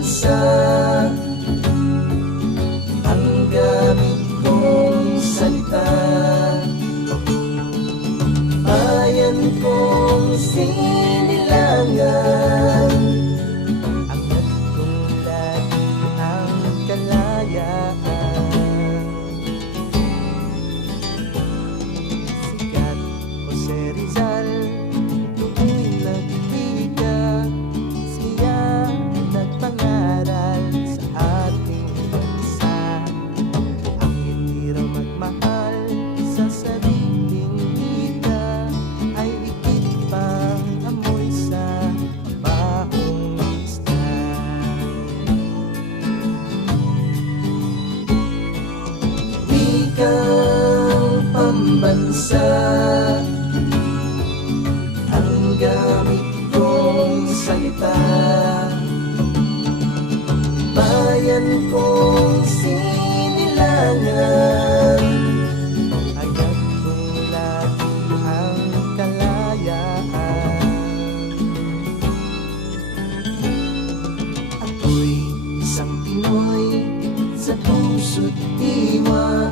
bansa. Ang gamit kong salita, bayan kong sinilangan. Ang nagtulad ang kalayaan. Sikat Jose Rizal, tuloy nagbiga. Siya nagpangaral sa ating bansa. Ang hindi raw magmahal sa sariling wika ay ikit pang amoy sa mabahong isda. Wikang pambansa, ang gamit kong salita, bayan kong sinilangan. Ang nagtulad ang kalayaan. Ako'y isang Pinoy sa puso't diwa,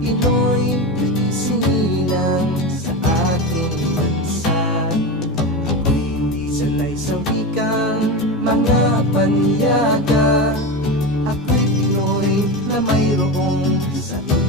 Pinoy nag-isilang sa ating bansa. Ako'y hindi sanay sa wikang mga panyaga, ako'y Pinoy na mayroong sarili.